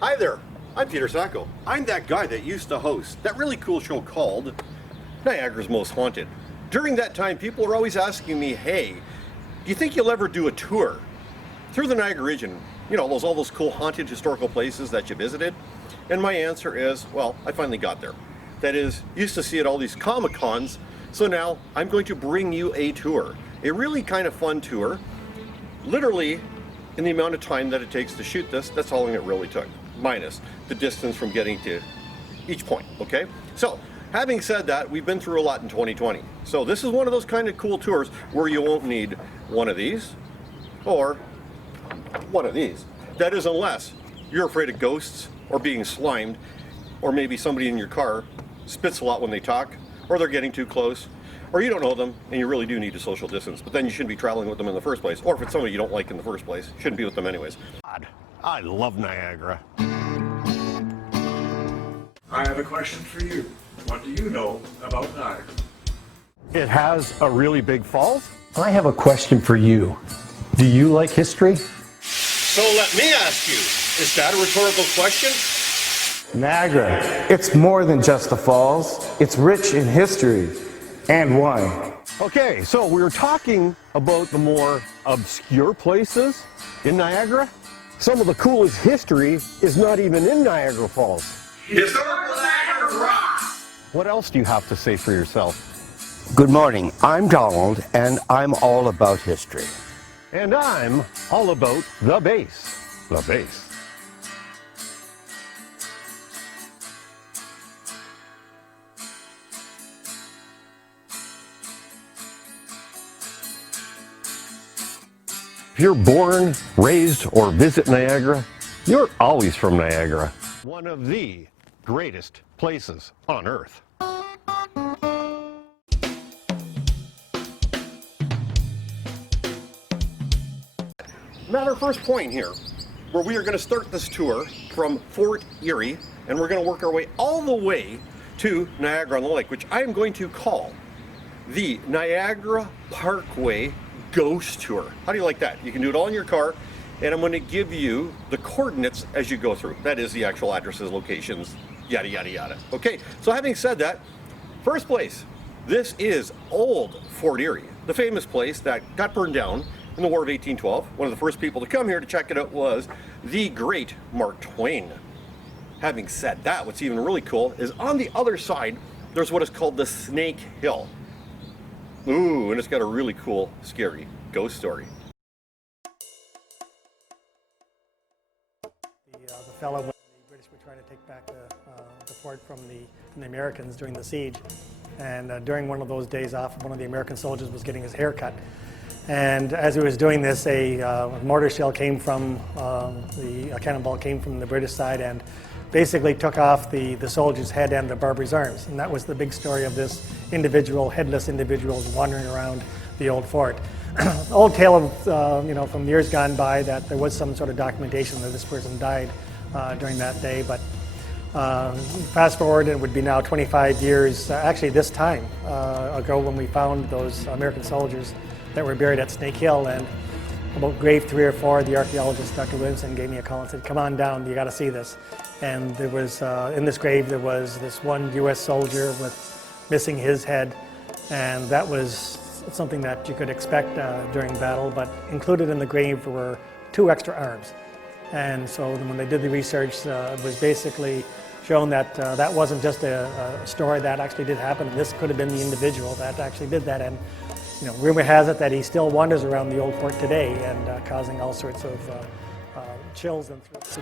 Hi there, I'm Peter Sacco. I'm that guy that used to host that really cool show called Niagara's Most Haunted. During that time, people were always asking me, hey, do you think you'll ever do a tour through the Niagara region? You know, all those cool haunted historical places that you visited? And my answer is, well, I finally got there. That is, used to see at all these Comic-Cons, so now I'm going to bring you a tour. A really kind of fun tour. Literally, in the amount of time that it takes to shoot this, that's all it really took, minus the distance from getting to each point, okay? So, having said that, we've been through a lot in 2020. So this is one of those kind of cool tours where you won't need one of these or one of these. That is, unless you're afraid of ghosts or being slimed, or maybe somebody in your car spits a lot when they talk, or they're getting too close, or you don't know them and you really do need a social distance, but then you shouldn't be traveling with them in the first place. Or if it's somebody you don't like in the first place, you shouldn't be with them anyways. God, I love Niagara. I have a question for you. What do you know about Niagara? It has a really big falls. I have a question for you. Do you like history? So let me ask you, is that a rhetorical question? Niagara, it's more than just the falls. It's rich in history and wine. Okay, so we were talking about the more obscure places in Niagara. Some of the coolest history is not even in Niagara Falls. Historical Niagara rocks! What else do you have to say for yourself? Good morning, I'm Donald, and I'm all about history. And I'm all about the base. The base. If you're born, raised, or visit Niagara, you're always from Niagara. One of the greatest places on Earth. At our first point here, where we are going to start this tour from Fort Erie, and we're going to work our way all the way to Niagara-on-the-Lake, which I am going to call the Niagara Parkway Ghost Tour. How do you like that? You can do it all in your car, and I'm going to give you the coordinates as you go through. That is the actual addresses, locations, yada, yada, yada. Okay, so having said that, first place, this is old Fort Erie, the famous place that got burned down in the War of 1812. One of the first people to come here to check it out was the great Mark Twain. Having said that, what's even really cool is on the other side, there's what is called the Snake Hill. Ooh, and it's got a really cool, scary ghost story. The fellow when the British were trying to take back the fort from the Americans during the siege, and during one of those days off, one of the American soldiers was getting his hair cut. And as he was doing this, a mortar shell came from, a cannonball came from the British side and basically took off the soldier's head and the barber's arms. And that was the big story of this individual, headless individuals wandering around the old fort. Old tale of, from years gone by that there was some sort of documentation that this person died during that day. But fast forward, it would be now 25 years, actually this time ago, when we found those American soldiers that were buried at Snake Hill. And about grave 3 or 4, the archaeologist, Dr. Williamson, gave me a call and said, come on down, you got to see this. And there was, in this grave, there was this one U.S. soldier with missing his head, and that was something that you could expect during battle, but included in the grave were 2 extra arms. And so when they did the research, it was basically shown that that wasn't just a story that actually did happen, and this could have been the individual that actually did that. And rumor has it that he still wanders around the old fort today and causing all sorts of chills and thrills.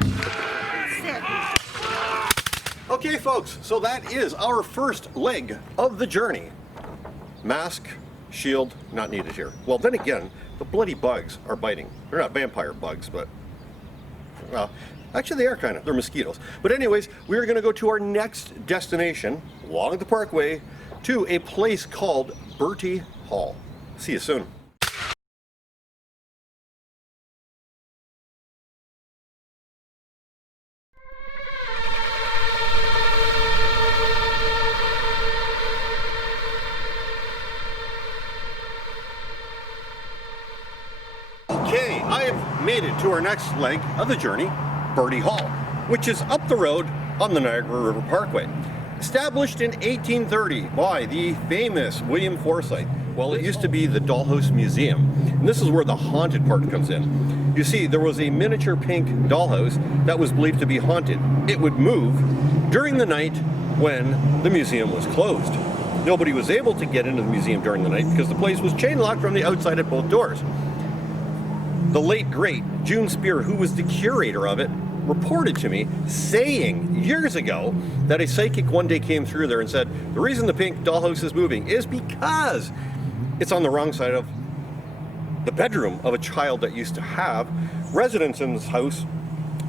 Okay, folks, so that is our first leg of the journey. Mask, shield, not needed here. Well, then again, the bloody bugs are biting. They're not vampire bugs, but, well, actually they are kind of. They're mosquitoes. But anyways, we're going to go to our next destination along the Parkway to a place called Bertie Hall. See you soon. Okay, I have made it to our next leg of the journey, Bertie Hall, which is up the road on the Niagara River Parkway. Established in 1830 by the famous William Forsythe. Well, it used to be the Dollhouse Museum, and this is where the haunted part comes in. You see, there was a miniature pink dollhouse that was believed to be haunted. It would move during the night when the museum was closed. Nobody was able to get into the museum during the night because the place was chain locked from the outside at both doors. The late, great June Spear, who was the curator of it, reported to me saying years ago that a psychic one day came through there and said, the reason the pink dollhouse is moving is because it's on the wrong side of the bedroom of a child that used to have residence in this house.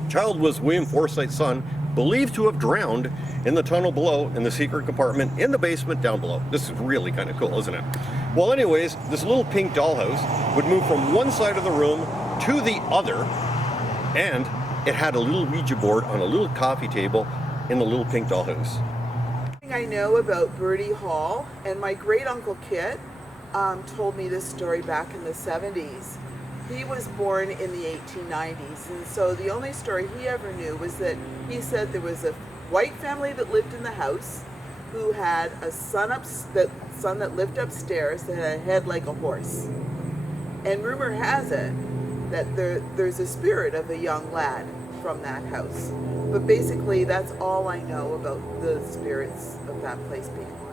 Child was William Forsythe's son, believed to have drowned in the tunnel below in the secret compartment in the basement down below. This is really kind of cool, isn't it? Well, anyways, this little pink dollhouse would move from one side of the room to the other, and it had a little Ouija board on a little coffee table in the little pink dollhouse. I know about Bertie Hall, and my great uncle Kit told me this story back in the 70s. He was born in the 1890s, and so the only story he ever knew was that he said there was a white family that lived in the house who had a son that lived upstairs that had a head like a horse. And rumor has it that there's a spirit of a young lad from that house. But basically, that's all I know about the spirits of that place being haunted.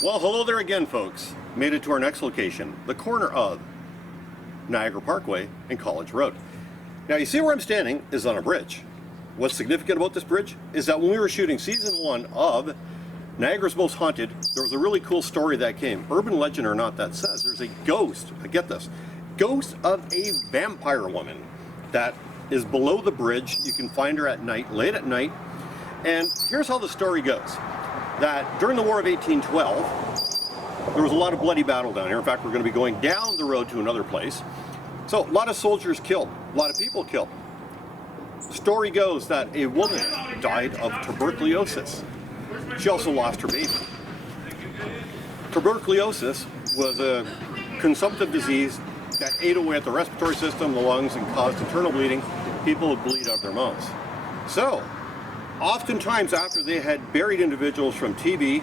Well, hello there again, folks. Made it to our next location, the corner of Niagara Parkway and College Road. Now, you see where I'm standing is on a bridge. What's significant about this bridge is that when we were shooting season 1 of Niagara's Most Haunted, there was a really cool story that came. Urban legend or not, that says there's a ghost, get this, ghost of a vampire woman that is below the bridge. You can find her at night, late at night. And here's how the story goes. That during the War of 1812, there was a lot of bloody battle down here. In fact, we're going to be going down the road to another place. So a lot of soldiers killed, a lot of people killed. Story goes that a woman died of tuberculosis. She also lost her baby. Tuberculosis was a consumptive disease that ate away at the respiratory system, the lungs, and caused internal bleeding. People would bleed out of their mouths. So, oftentimes after they had buried individuals from TB,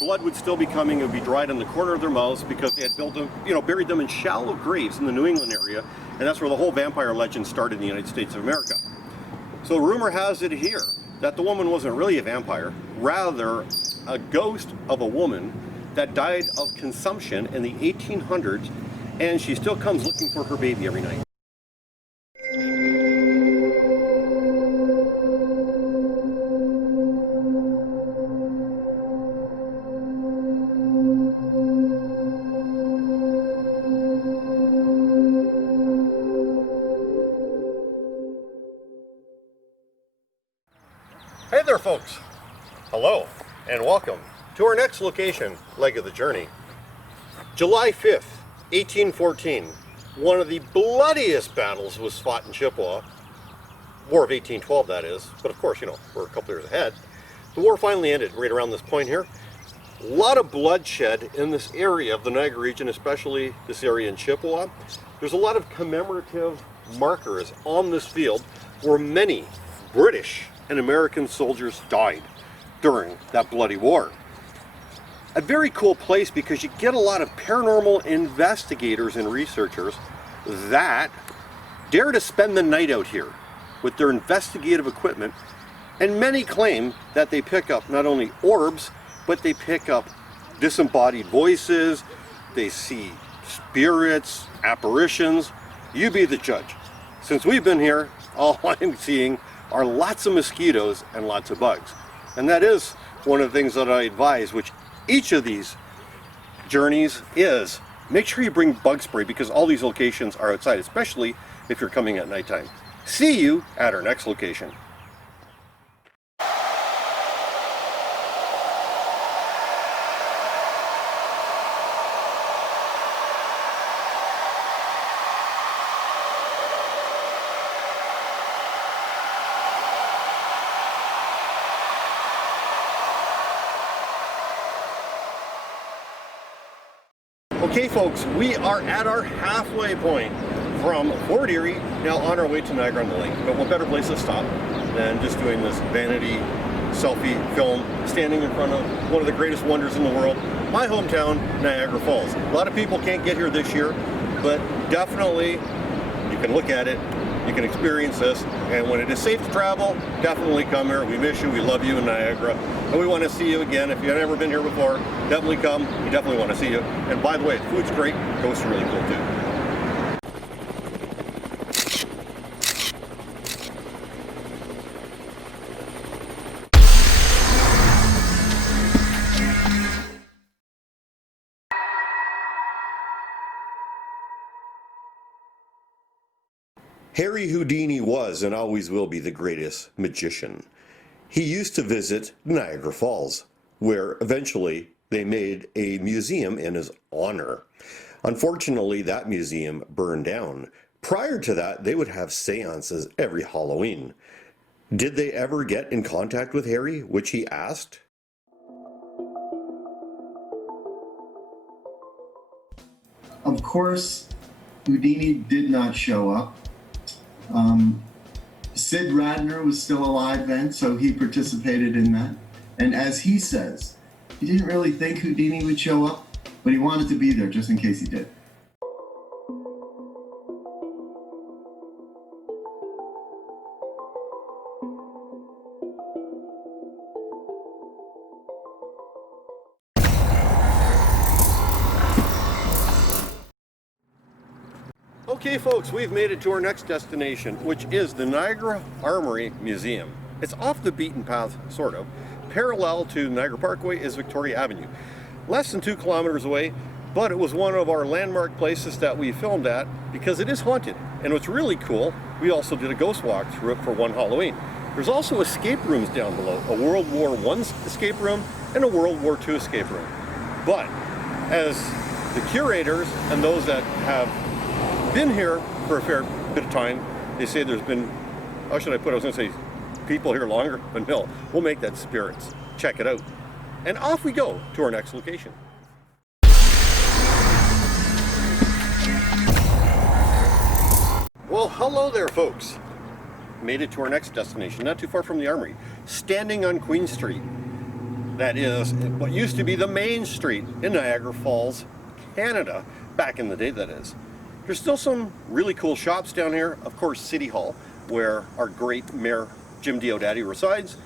blood would still be coming. It would be dried in the corner of their mouths because they had built them, buried them in shallow graves in the New England area, and that's where the whole vampire legend started in the United States of America. So rumor has it here that the woman wasn't really a vampire, rather a ghost of a woman that died of consumption in the 1800s, and she still comes looking for her baby every night. Hey there, folks. Hello, and welcome to our next location, leg of the journey. July 5th, 1814. One of the bloodiest battles was fought in Chippewa. War of 1812, that is. But of course, we're a couple years ahead. The war finally ended right around this point here. A lot of bloodshed in this area of the Niagara region, especially this area in Chippewa. There's a lot of commemorative markers on this field where many British and American soldiers died during that bloody war. A very cool place because you get a lot of paranormal investigators and researchers that dare to spend the night out here with their investigative equipment, and many claim that they pick up not only orbs, but they pick up disembodied voices, they see spirits, apparitions. You be the judge. Since we've been here, all I'm seeing are lots of mosquitoes and lots of bugs. And that is one of the things that I advise, which each of these journeys is, make sure you bring bug spray because all these locations are outside, especially if you're coming at nighttime. See you at our next location. Okay folks, we are at our halfway point from Fort Erie, now on our way to Niagara-on-the-Lake. But what better place to stop than just doing this vanity selfie film, standing in front of one of the greatest wonders in the world, my hometown, Niagara Falls. A lot of people can't get here this year, but definitely you can look at it, you can experience this, and when it is safe to travel, definitely come here. We miss you, we love you in Niagara, and we want to see you again. If you've never been here before, definitely come. We definitely want to see you. And by the way, the food's great, ghosts are really cool too. Harry Houdini was and always will be the greatest magician. He used to visit Niagara Falls, where eventually they made a museum in his honor. Unfortunately, that museum burned down. Prior to that, they would have seances every Halloween. Did they ever get in contact with Harry, which he asked? Of course, Houdini did not show up. Sid Radner was still alive then, so he participated in that. And as he says, he didn't really think Houdini would show up, but he wanted to be there just in case he did. Okay folks, we've made it to our next destination, which is the Niagara Armory Museum. It's off the beaten path, sort of. Parallel to Niagara Parkway is Victoria Avenue. Less than 2 kilometers away, but it was one of our landmark places that we filmed at because it is haunted. And what's really cool, we also did a ghost walk through it for one Halloween. There's also escape rooms down below, a World War I escape room and a World War II escape room. But as the curators and those that have been here for a fair bit of time, they say there's been, how should I put it, I was going to say people here longer, but no, we'll make that spirits. Check it out. And off we go to our next location. Well, hello there folks. Made it to our next destination, not too far from the Armory, standing on Queen Street. That is what used to be the main street in Niagara Falls, Canada, back in the day that is. There's still some really cool shops down here. Of course, City Hall, where our great Mayor Jim Diodati resides.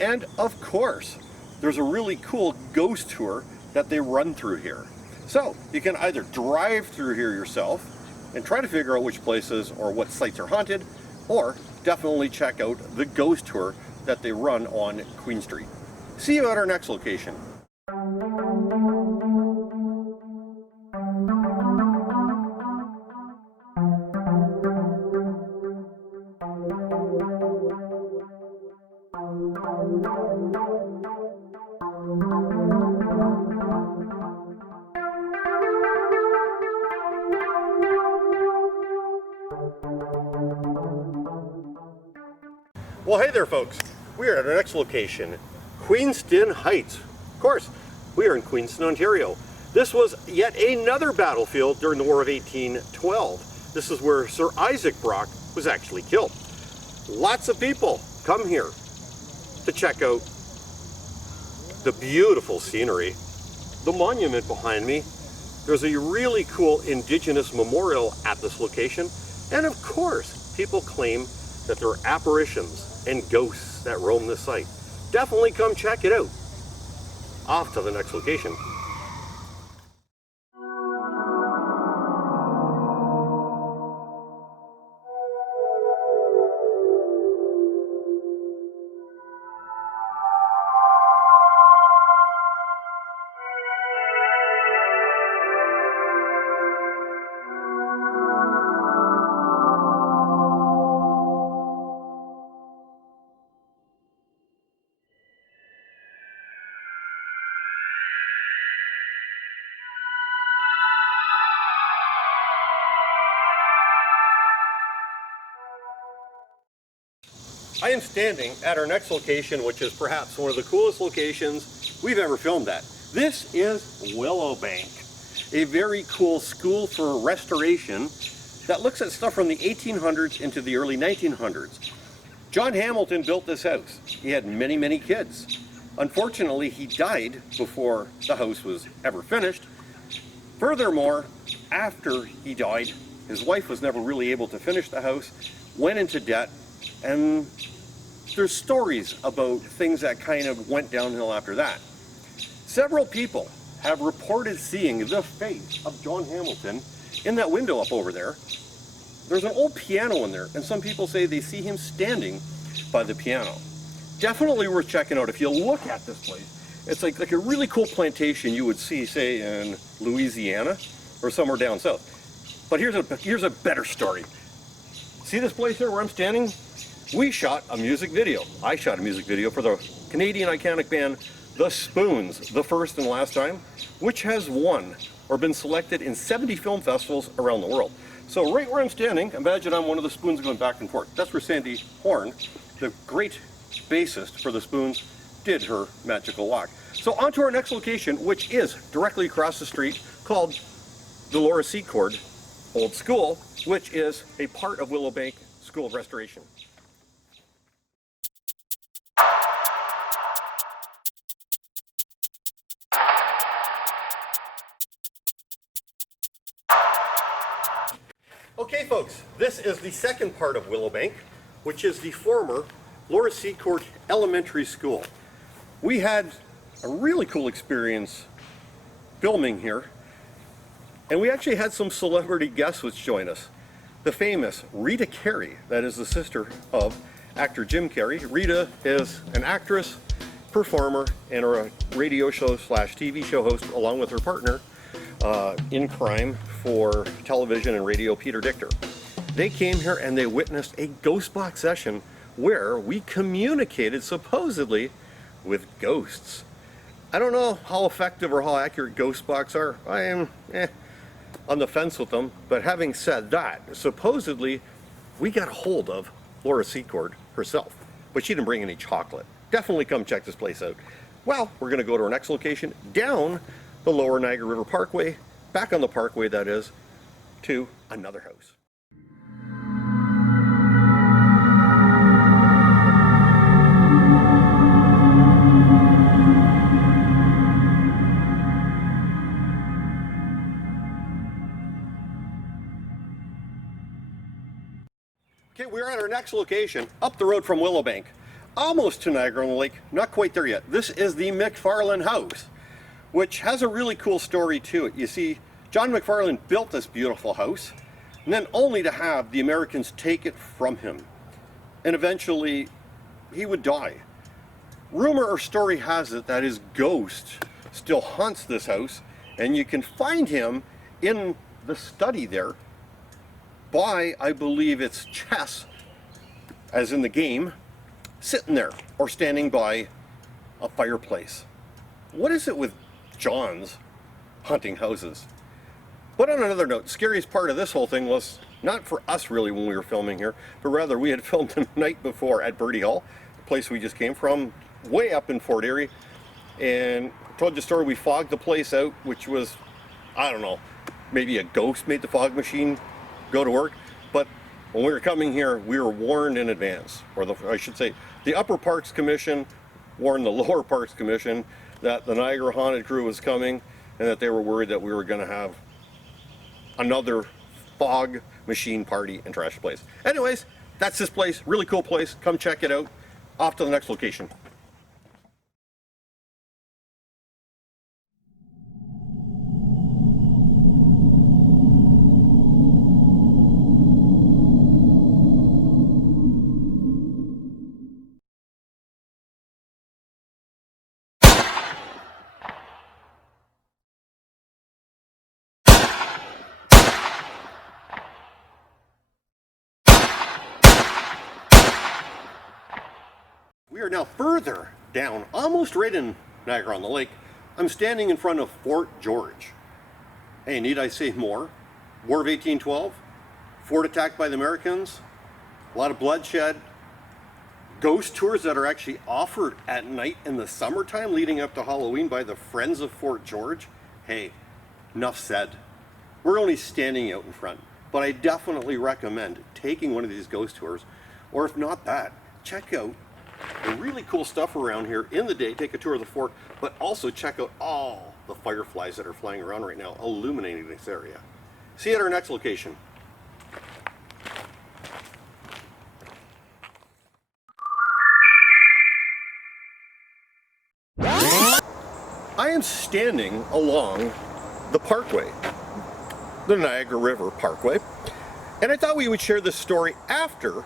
And of course, there's a really cool ghost tour that they run through here. So you can either drive through here yourself and try to figure out which places or what sites are haunted, or definitely check out the ghost tour that they run on Queen Street. See you at our next location. Well, hey there folks, we are at our next location, Queenston Heights. Of course, we are in Queenston, Ontario. This was yet another battlefield during the War of 1812. This is where Sir Isaac Brock was actually killed. Lots of people come here to check out the beautiful scenery. The monument behind me, there's a really cool Indigenous memorial at this location. And of course, people claim that there are apparitions and ghosts that roam this site. Definitely come check it out. Off to the next location. I am standing at our next location, which is perhaps one of the coolest locations we've ever filmed at. This is Willowbank. a very cool school for restoration that looks at stuff from the 1800s into the early 1900s. John Hamilton built this house. He had many, many kids. Unfortunately, he died before the house was ever finished. Furthermore, after he died, his wife was never really able to finish the house, went into debt, and there's stories about things that kind of went downhill after that. Several people have reported seeing the face of John Hamilton in that window up over there. There's an old piano in there, and some people say they see him standing by the piano. Definitely worth checking out. If you look at this place, it's like a really cool plantation you would see, say, in Louisiana or somewhere down south. But here's a better story. See this place here where I'm standing? We shot a music video. I shot a music video for the Canadian iconic band The Spoons, the first and last time, which has won or been selected in 70 film festivals around the world. So right where I'm standing, imagine I'm one of the Spoons going back and forth. That's where Sandy Horn, the great bassist for the Spoons, did her magical walk. So on to our next location, which is directly across the street, called the Laura Secord Old School, which is a part of Willowbank School of Restoration. Okay folks, this is the second part of Willowbank, which is the former Laura Secord Elementary School. We had a really cool experience filming here, and we actually had some celebrity guests which joined us. The famous Rita Carey, that is the sister of actor Jim Carrey. Rita is an actress, performer, and a radio show / TV show host, along with her partner in crime for television and radio, Peter Dichter. They came here and they witnessed a ghost box session where we communicated supposedly with ghosts. I don't know how effective or how accurate ghost box are. I am on the fence with them, but having said that, supposedly we got a hold of Laura Secord herself, but she didn't bring any chocolate. Definitely come check this place out. Well, we're gonna go to our next location, down the lower Niagara River Parkway, back on the Parkway that is, to another house. Okay, we're at our next location, up the road from Willowbank, almost to Niagara on the Lake, not quite there yet. This is the McFarland House, which has a really cool story to it. You see, John McFarland built this beautiful house, and then only to have the Americans take it from him. And eventually, he would die. Rumor or story has it that his ghost still haunts this house, and you can find him in the study there by, I believe it's chess, as in the game, sitting there or standing by a fireplace. What is it with John's haunting houses? But on another note, scariest part of this whole thing was not for us really when we were filming here, but rather we had filmed the night before at Bertie Hall, the place we just came from, way up in Fort Erie, and told the story. We fogged the place out, which was, I don't know, maybe a ghost made the fog machine go to work. But when we were coming here, we were warned in advance, or I should say, the Upper Parks Commission warned the Lower Parks Commission that the Niagara Haunted Crew was coming, and that they were worried that we were going to have another fog machine party and trash place. Anyways, that's this place, really cool place. Come check it out. Off to the next location. We are now further down, almost right in Niagara on the Lake. I'm standing in front of Fort George. Hey, need I say more? War of 1812, fort attacked by the Americans, a lot of bloodshed, ghost tours that are actually offered at night in the summertime leading up to Halloween by the Friends of Fort George. Hey, enough said. We're only standing out in front, but I definitely recommend taking one of these ghost tours, or if not that, check out the really cool stuff around here in the day, take a tour of the fort, but also check out all the fireflies that are flying around right now, illuminating this area. See you at our next location. I am standing along the Parkway, the Niagara River Parkway, and I thought we would share this story after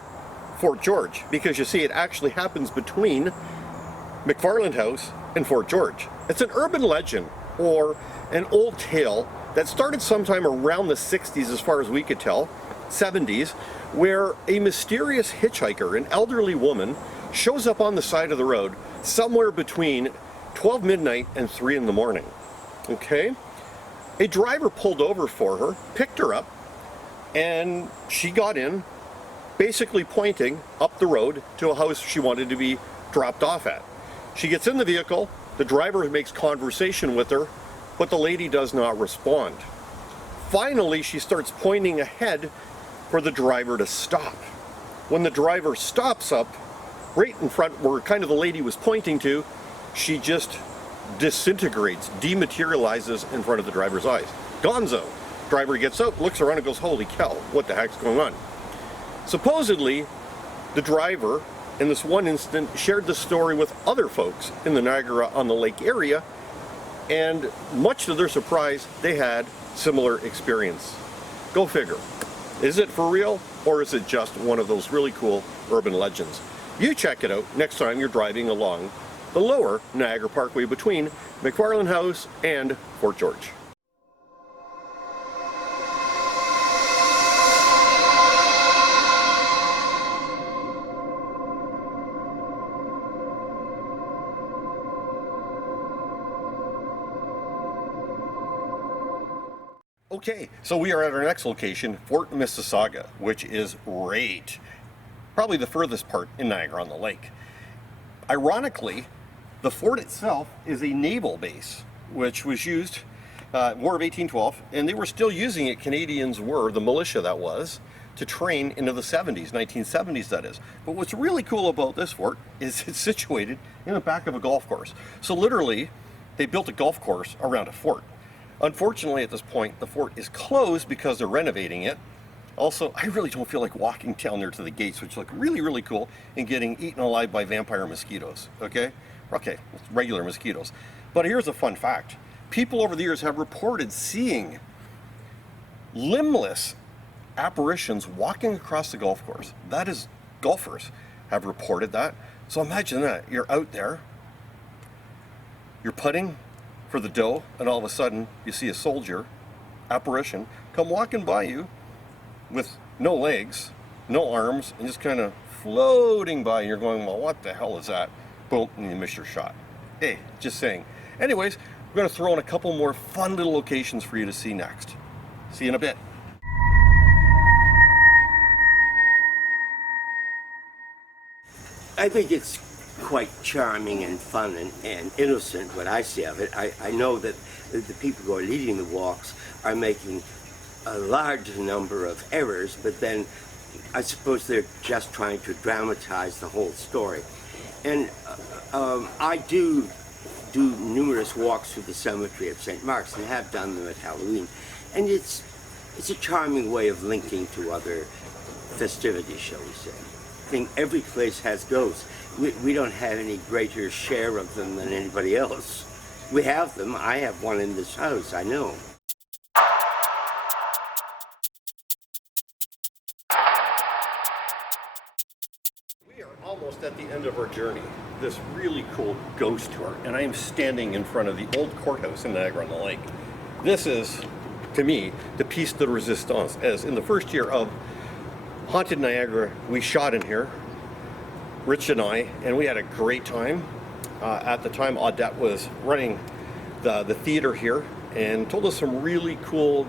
Fort George, because you see it actually happens between McFarland House and Fort George. It's an urban legend or an old tale that started sometime around the 60s as far as we could tell, 70s, where a mysterious hitchhiker, an elderly woman, shows up on the side of the road somewhere between 12 midnight and 3 in the morning. Okay? A driver pulled over for her, picked her up, and she got in, basically pointing up the road to a house she wanted to be dropped off at. She gets in the vehicle, the driver makes conversation with her, but the lady does not respond. Finally, she starts pointing ahead for the driver to stop. When the driver stops up, right in front where kind of the lady was pointing to, she just disintegrates, dematerializes in front of the driver's eyes. Gonzo. Driver gets out, looks around and goes, holy cow, what the heck's going on? Supposedly, the driver, in this one incident, shared the story with other folks in the Niagara-on-the-Lake area, and much to their surprise, they had similar experience. Go figure. Is it for real, or is it just one of those really cool urban legends? You check it out next time you're driving along the lower Niagara Parkway between McFarland House and Fort George. Okay, so we are at our next location, Fort Mississauga, which is right, probably the furthest part in Niagara-on-the-Lake. Ironically, the fort itself is a naval base, which was used War of 1812, and they were still using it, Canadians were, the militia that was, to train into the 70s, 1970s that is. But what's really cool about this fort is it's situated in the back of a golf course. So literally, they built a golf course around a fort. Unfortunately, at this point, the fort is closed because they're renovating it. Also, I really don't feel like walking down there to the gates, which look really, really cool, and getting eaten alive by vampire mosquitoes, okay? Okay, it's regular mosquitoes. But here's a fun fact. People over the years have reported seeing limbless apparitions walking across the golf course. That is, golfers have reported that. So imagine that. You're out there, you're putting for the dough, and all of a sudden you see a soldier apparition come walking by you with no legs, no arms, and just kind of floating by, and you're going, well, what the hell is that? Boom, and you miss your shot. Hey, just saying. Anyways, we're going to throw in a couple more fun little locations for you to see next. See you in a bit. I think it's quite charming and fun and innocent what I see of it. I know that the people who are leading the walks are making a large number of errors, but then I suppose they're just trying to dramatize the whole story. And I do numerous walks through the cemetery of St. Mark's, and have done them at Halloween. And it's a charming way of linking to other festivities, shall we say. I think every place has ghosts. We don't have any greater share of them than anybody else. We have them. I have one in this house, I know. We are almost at the end of our journey, this really cool ghost tour, and I am standing in front of the old courthouse in Niagara-on-the-Lake. This is, to me, the piece de resistance, as in the first year of Haunted Niagara, we shot in here, Rich and I, and we had a great time. At the time, Audette was running the theater here and told us some really cool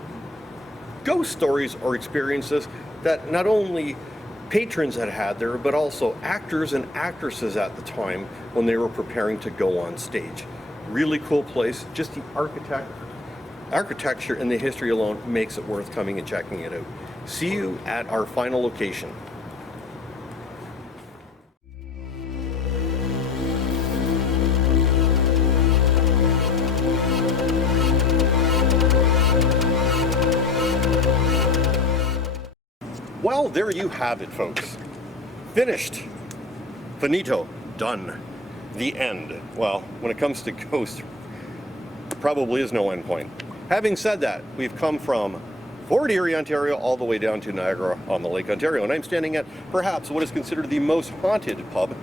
ghost stories or experiences that not only patrons had there, but also actors and actresses at the time when they were preparing to go on stage. Really cool place. Just the architect architecture and the history alone makes it worth coming and checking it out. See you at our final location. Well, there you have it, folks. Finished. Finito. Done. The end. Well, when it comes to ghosts, probably is no end point. Having said that, we've come from Fort Erie, Ontario, all the way down to Niagara on the Lake, Ontario, and I'm standing at perhaps what is considered the most haunted pub,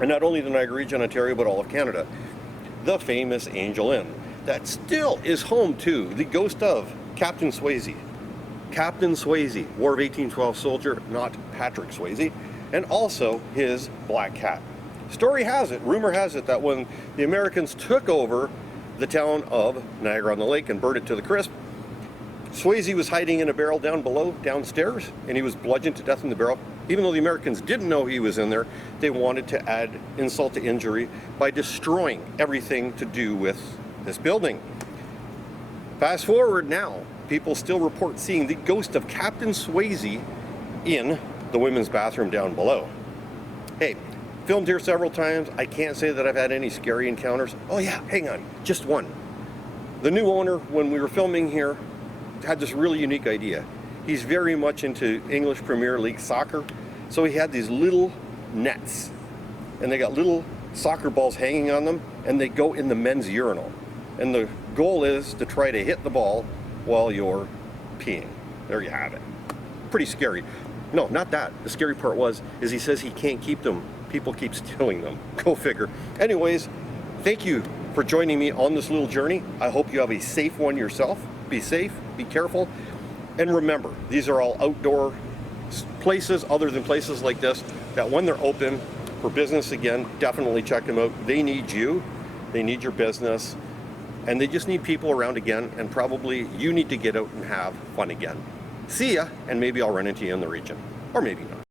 and not only the Niagara region, Ontario, but all of Canada, the famous Angel Inn, that still is home to the ghost of Captain Swayze. Captain Swayze, War of 1812 soldier, not Patrick Swayze, and also his black cat. Story has it, rumor has it, that when the Americans took over the town of Niagara-on-the-Lake and burned it to the crisp, Swayze was hiding in a barrel down below, downstairs, and he was bludgeoned to death in the barrel. Even though the Americans didn't know he was in there, they wanted to add insult to injury by destroying everything to do with this building. Fast forward now, people still report seeing the ghost of Captain Swayze in the women's bathroom down below. Hey, filmed here several times. I can't say that I've had any scary encounters. Oh yeah, hang on, just one. The new owner, when we were filming here, had this really unique idea. He's very much into English Premier League soccer, so he had these little nets, and they got little soccer balls hanging on them, and they go in the men's urinal. And the goal is to try to hit the ball while you're peeing. There you have it. Pretty scary. No, not that. The scary part is he says he can't keep them. People keep stealing them. Go figure. Anyways, thank you for joining me on this little journey. I hope you have a safe one yourself. Be safe, be careful, and remember, these are all outdoor places other than places like this that when they're open for business again, definitely check them out. They need you, they need your business, and they just need people around again, and probably you need to get out and have fun again. See ya, and maybe I'll run into you in the region, or maybe not.